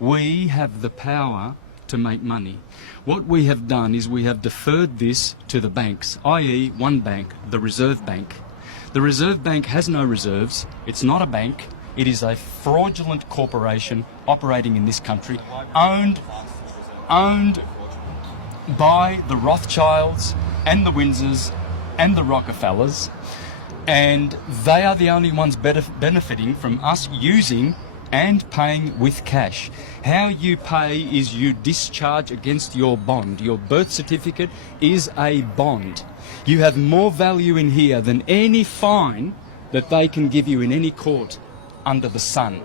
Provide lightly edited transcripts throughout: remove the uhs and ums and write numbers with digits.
We have the power to make money. What we have done is we have deferred this to the banks, i.e. one bank, the Reserve Bank. The Reserve Bank has no reserves. It's not a bank. It is a fraudulent corporation operating in this country, owned by the Rothschilds and the Windsors and the Rockefellers, and they are the only ones benefiting from us using and paying with cash. How you pay is you discharge against your bond. Your birth certificate is a bond. You have more value in here than any fine that they can give you in any court under the sun.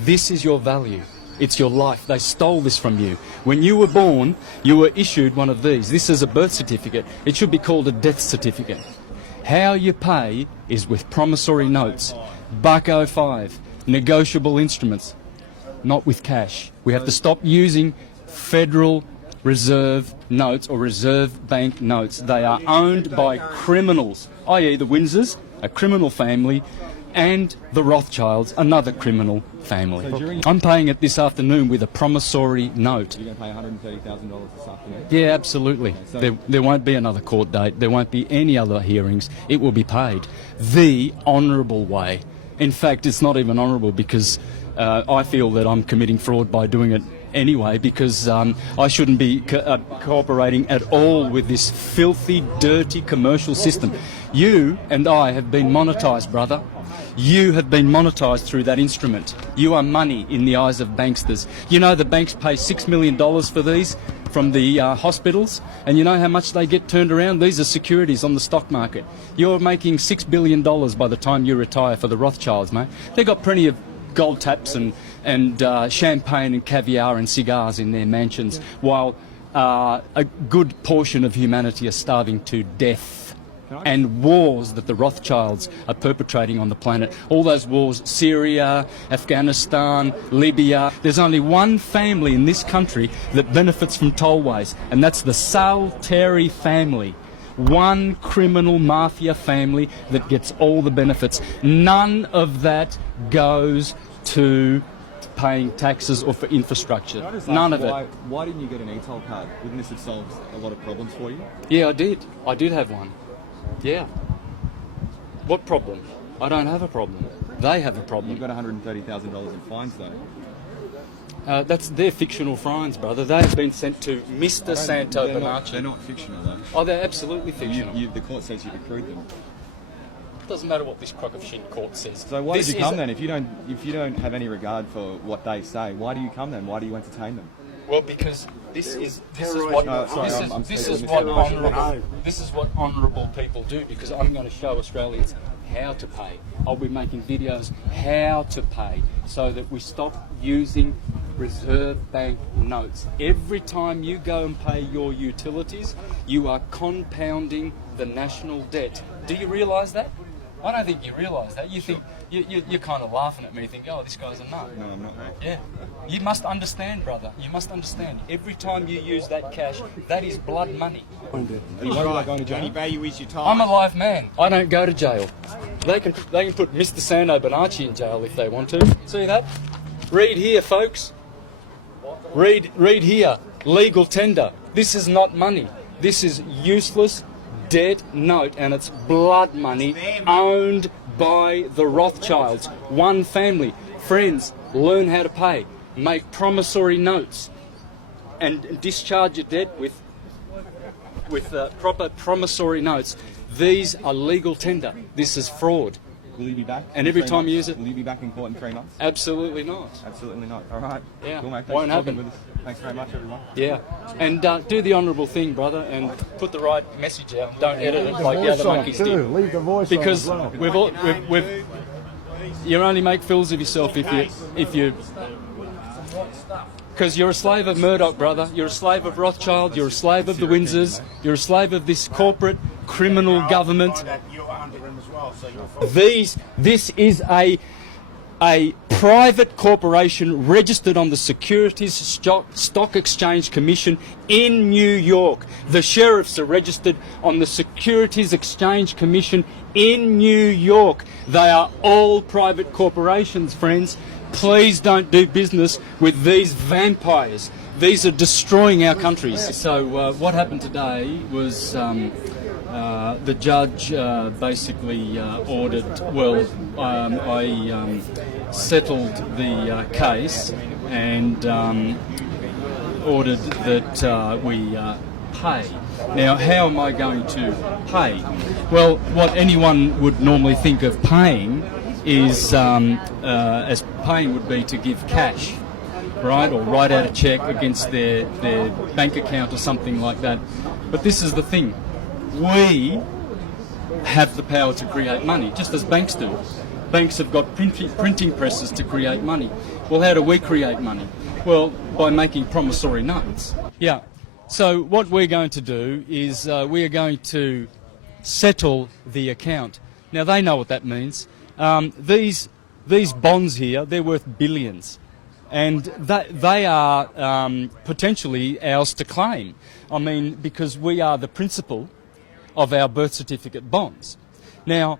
This is your value. It's your life. They stole this from you. When you were born, you were issued one of these. This is a birth certificate. It should be called a death certificate. How you pay is with promissory notes, $1.05, negotiable instruments, not with cash. We have to stop using Federal Reserve notes or Reserve Bank notes. They are owned by criminals, i.e. the Windsors, a criminal family, and the Rothschilds, another criminal family. I'm paying it this afternoon with a promissory note. You're going to pay $130,000 this afternoon? Yeah, absolutely. Okay, so there won't be another court date. There won't be any other hearings. It will be paid the honourable way. In fact, it's not even honourable because I feel that I'm committing fraud by doing it anyway, because I shouldn't be cooperating at all with this filthy, dirty commercial system. You and I have been monetised, brother. You have been monetised through that instrument. You are money in the eyes of banksters. You know the banks pay $6 million for these from the hospitals, and you know how much they get turned around? These are securities on the stock market. You're making $6 billion by the time you retire for the Rothschilds, mate. They've got plenty of gold taps and champagne and caviar and cigars in their mansions, while a good portion of humanity are starving to death. And wars that the Rothschilds are perpetrating on the planet. All those wars, Syria, Afghanistan, Libya. There's only one family in this country that benefits from tollways, and that's the Salteri family. One criminal mafia family that gets all the benefits. None of that goes to paying taxes or for infrastructure. None of it. Why didn't you get an e-toll card? Wouldn't this have solved a lot of problems for you? Yeah, I did. I did have one. Yeah. What problem? I don't have a problem. They have a problem. You've got $130,000 in fines, though. That's their fictional fines, brother. They've been sent to Mr. Santo Bonacci. They're not fictional, though. Oh, they're absolutely fictional. The court says you've accrued them. Doesn't matter what this crock of shit court says. So why did you come then? If you don't have any regard for what they say, why do you come then? Why do you entertain them? Well, because this is what honourable people do. Because I'm going to show Australians how to pay. I'll be making videos how to pay so that we stop using Reserve Bank notes. Every time you go and pay your utilities, you are compounding the national debt. Do you realise that? I don't think you realise that. You think you're kind of laughing at me, think, oh, this guy's a nut. No, I'm not, mate. Yeah. You must understand, brother. You must understand. Every time you use that cash, that is blood money. Are you worried about going to jail? The only value is your time. I'm a live man. I don't go to jail. They can put Mr. Santo Bonacci in jail if they want to. See that? Read here, folks. Read here. Legal tender. This is not money. This is useless debt note, and it's blood money owned by the Rothschilds. One family. Friends, learn how to pay. Make promissory notes and discharge your debt with proper promissory notes. These are legal tender. This is fraud. Will you be back? And every time you use it... Will you be back in court in 3 months? Absolutely not. Absolutely not. All right. Yeah. Cool, mate. Thanks Won't for talking happen. with us. Thanks very much, everyone. Yeah. And do the honourable thing, brother, and put the right message out. Don't edit it like the other monkeys did. Leave the voice Because on as well. we've you only make fools of yourself if you because you're a slave of Murdoch, brother. You're a slave of Rothschild. You're a slave of the Windsors. You're a slave of this corporate criminal government. This is a private corporation registered on the Securities Stock Exchange Commission in New York. The sheriffs are registered on the Securities Exchange Commission in New York. They are all private corporations, friends. Please don't do business with these vampires. These are destroying our countries. So what happened today was the judge basically ordered, I settled the case and ordered that we pay. Now, how am I going to pay? Well, what anyone would normally think of paying is, as paying would be to give cash, right, or write out a cheque against their bank account or something like that. But this is the thing. We have the power to create money, just as banks do. Banks have got printing presses to create money. Well, how do we create money? Well, by making promissory notes. Yeah. So what we're going to do is we are going to settle the account. Now, they know what that means. These bonds here, they're worth billions. And they are potentially ours to claim. I mean, because we are the principal of our birth certificate bonds. Now,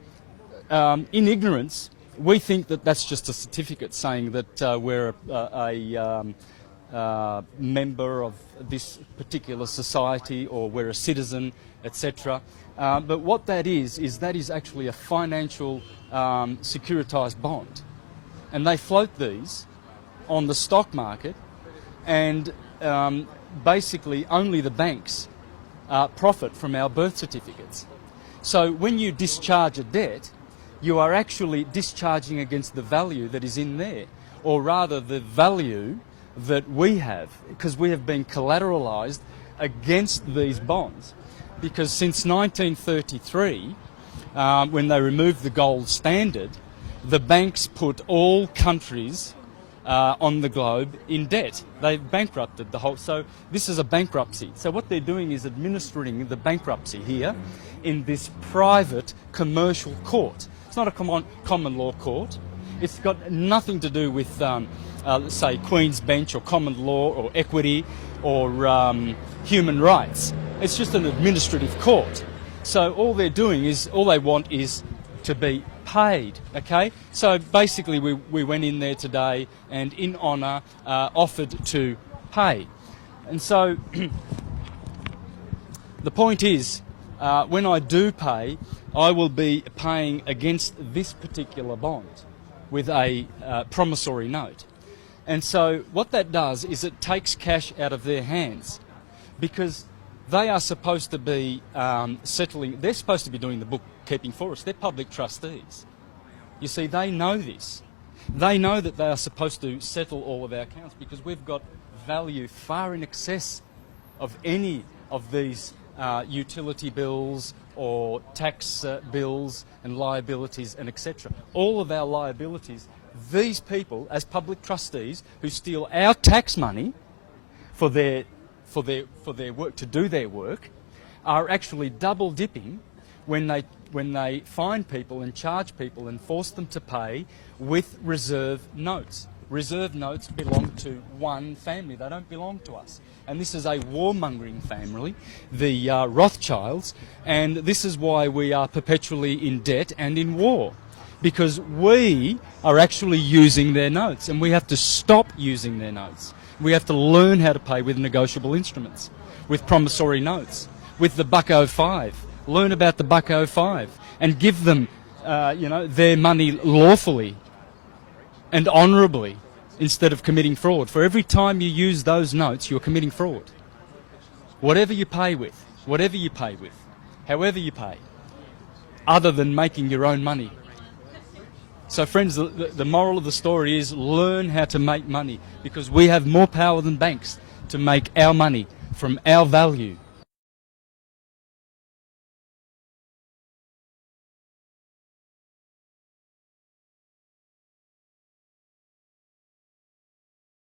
in ignorance, we think that that's just a certificate saying that we're a member of this particular society or we're a citizen, etc. But what that is actually a financial securitized bond. And they float these on the stock market, and basically only the banks profit from our birth certificates. So when you discharge a debt, you are actually discharging against the value that is in there, or rather the value that we have, because we have been collateralized against these bonds. Because since 1933, when they removed the gold standard, the banks put all countries on the globe in debt. They've bankrupted the whole. So this is a bankruptcy. So what they're doing is administering the bankruptcy here in this private commercial court. It's not a common law court. It's got nothing to do with, say, Queen's Bench or common law or equity or human rights. It's just an administrative court. So all they're doing is, all they want is to be paid, okay? So basically we went in there today and in honour offered to pay. And so the point is, when I do pay, I will be paying against this particular bond with a promissory note. And so what that does is it takes cash out of their hands, because they are supposed to be settling, they're supposed to be doing the bookkeeping for us. They're public trustees. You see, they know this. They know that they are supposed to settle all of our accounts because we've got value far in excess of any of these utility bills or tax bills and liabilities and etc. All of our liabilities, these people as public trustees who steal our tax money for their work, to do their work, are actually double dipping when they fine people and charge people and force them to pay with reserve notes. Reserve notes belong to one family. They don't belong to us. And this is a warmongering family, the Rothschilds, and this is why we are perpetually in debt and in war, because we are actually using their notes, and we have to stop using their notes. We have to learn how to pay with negotiable instruments, with promissory notes, with the $1.05. Learn about the $1.05 and give them, their money lawfully and honourably instead of committing fraud. For every time you use those notes, you're committing fraud. Whatever you pay with, however you pay, other than making your own money. So friends, the moral of the story is learn how to make money, because we have more power than banks to make our money from our value.